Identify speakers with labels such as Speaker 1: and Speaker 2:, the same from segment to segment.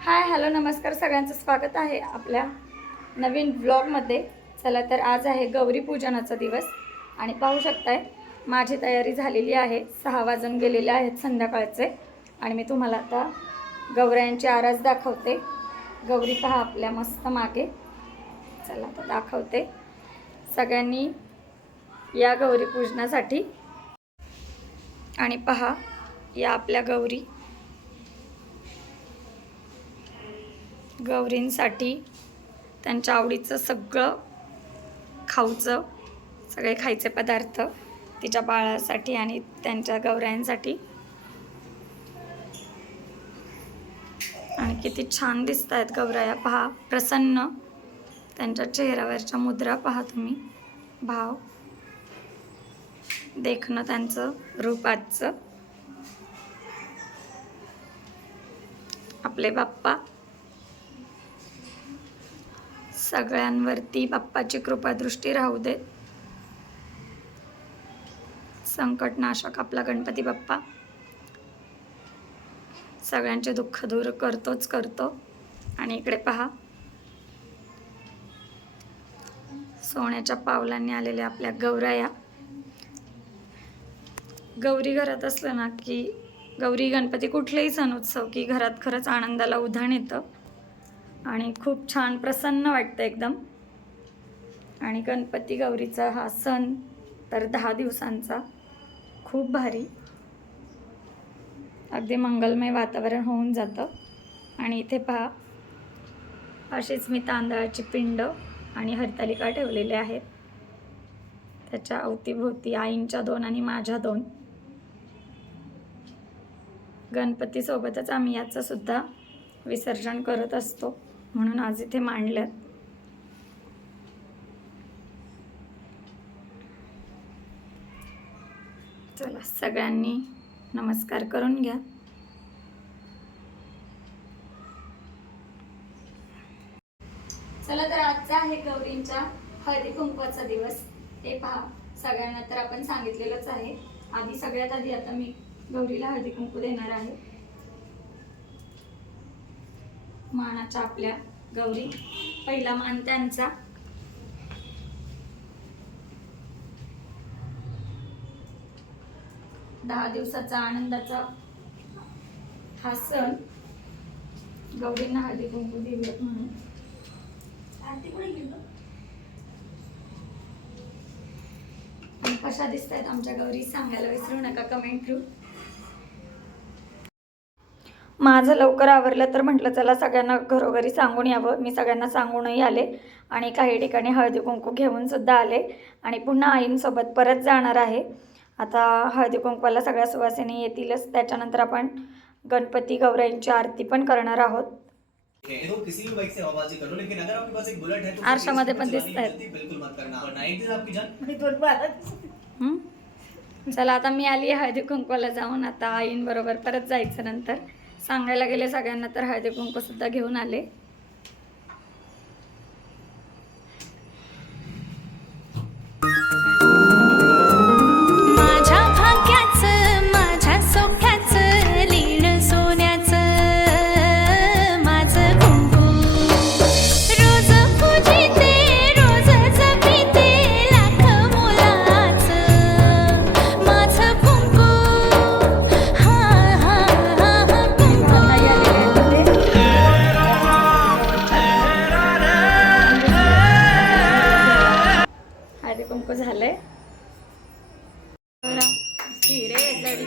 Speaker 1: Hi hello नमस्कार सगळ्यांचं स्वागत आहे आपल्या नवीन ब्लॉगमध्ये चला तर आज आहे गौरी पूजनाचा दिवस आणि पाहू शकताय माझी तयारी झालेली आहे. सहा वाजून गेलेले आहेत संध्याकाळचे आणि मी तुम्हाला आता गौऱ्यांची आरास दाखवते. गौरी पहा आपल्या मस्त मागे. चला आता दाखवते सगळ्यांनी या गौरी पूजनासाठी. आणि पहा या आपल्या गौरी. गौरींसाठी त्यांच्या आवडीचं सगळं खाऊचं सगळे खायचे पदार्थ तिच्या बाळासाठी आणि त्यांच्या गौऱ्यांसाठी. आणि किती छान दिसत आहेत गौराया पहा प्रसन्न. त्यांच्या चेहऱ्यावरच्या मुद्रा पहा तुम्ही. भाव. देखणं त्यांचं रूप आजचं. आपले बाप्पा. सगळ्यांवरती बाप्पाची कृपादृष्टी राहू देत. संकटनाशक आपला गणपती बाप्पा. सगळ्यांचे दुःख दूर करतोच करतो. आणि इकडे पहा. सोन्याच्या पावलांनी आलेल्या आपल्या गौराया. गौरी घरात असलं ना की गौरी गणपती कुठलेही सण उत्सव की घरात खरंच आनंदाला उधाण येतं. आणि खूप छान प्रसन्न वाटतं एकदम. आणि गणपती गौरीचा हा सण तर दहा दिवसांचा. खूप भारी. अगदी मंगलमय वातावरण होऊन जातं. आणि इथे पहा अशीच मी तांदळाची पिंड आणि हरतालिका ठेवलेले आहेत. त्याच्या अवतीभोवती आईंच्या दोन आणि माझ्या दोन. गणपतीसोबतच आम्ही याचंसुद्धा विसर्जन करत असतो. म्हणून आज इथे मांडल्यात. चला सगळ्यांनी नमस्कार करून घ्या. चला तर आजचा आहे गौरींच्या हळदी कुंकवाचा दिवस. हे पहा सगळ्यांना तर आपण सांगितलेलंच आहे. आधी सगळ्यात आधी आता मी गौरीला हळदी कुंकू देणार आहे. मानाच्या आपल्या गौरी. पहिला मान त्यांचा. दहा दिवसाचा आनंदाचा हा सण गौरींना हळदी कुंकू देऊयात म्हणून. कशा दिसत आहेत आमच्या गौरी? सांगायला विसरू नका कमेंट थ्रू माझं लवकर आवरलं तर म्हटलं चला सगळ्यांना घरोघरी सांगून यावं. मी सगळ्यांना सांगूनही आले आणि काही ठिकाणी हळदी कुंकू घेऊन सुद्धा आले आणि पुन्हा आईंसोबत परत जाणार आहे. आता हळदी कुंकवाला सगळ्या सुवासिनी येतीलच. त्याच्यानंतर आपण गणपती गौराईंची आरती पण करणार आहोत. आरशामध्ये पण
Speaker 2: जान।
Speaker 1: हं? चला आता मी आली हळदी कुंकवाला जाऊन. आता आईंबरोबर परत जायचं नंतर. सांगायला गेले सगळ्यांना तर हळदी कुंकू सुद्धा घेऊन आले.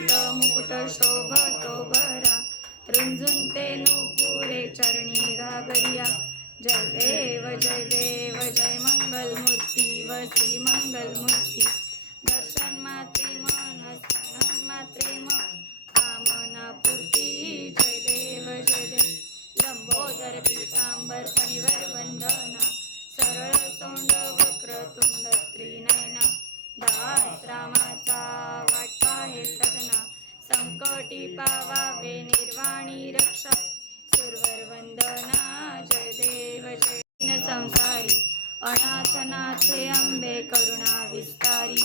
Speaker 1: हिरे जडित मुकुट शोभतो भरा रुंजून ते नुपुरे चरणी घागरिया जय देव जय देव जय मंगल मूर्ती वसी मंगल मूर्ती दर्शन मात्रे मन स्मरण मात्रे मन कामना पूर्ती. जय देव जय देव. लंबोदर पीतांबर फणीवर वंदना. सरळ सोंड वक्रतुंड त्रिनयना दास रामाचा वाटपा हे कोटी संकटी पावावे निर्वाणी रक्षा सुरवर वंदना जय देव जय संसारी. अनाथनाथे अंबे करुणा विस्तारी.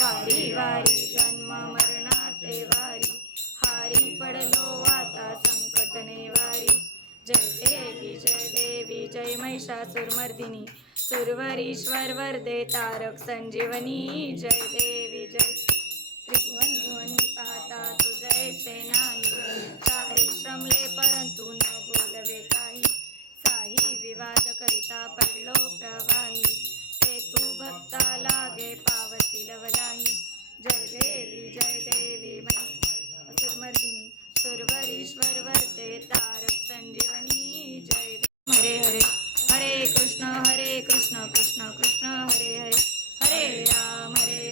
Speaker 1: वारी वारी जन्म मरणाचे वारी. हारी पडलो आता संकट वारी. जय देवी जय महिषासुरमर्दिनी सुरवरीश्वर वरदे तारक संजीवनी. जय देवी जय करिता पडलो प्रवाही. ते तू भक्ता लागे पावती लवलाही. जय देवी जय देवी सुरमर्दिनी सुरवरीश्वर वर्ते तारक संजीवनी. जय हरे हरे. हरे कृष्ण हरे कृष्ण कृष्ण कृष्ण हरे हरे. हरे राम हरे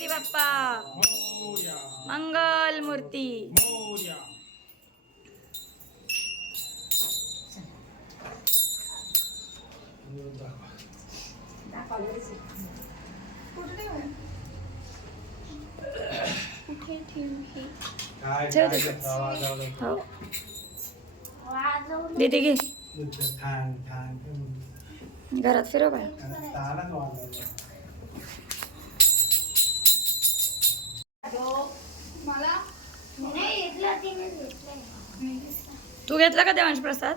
Speaker 1: गणपती बाप्पा. मंगल मूर्ती.
Speaker 3: वाजवलं.
Speaker 1: हो दीदी घे.
Speaker 3: नुसतं ठाण ठाण
Speaker 1: बाय
Speaker 3: तानच वाजवलं
Speaker 1: तू घेतला का देवांश प्रसाद?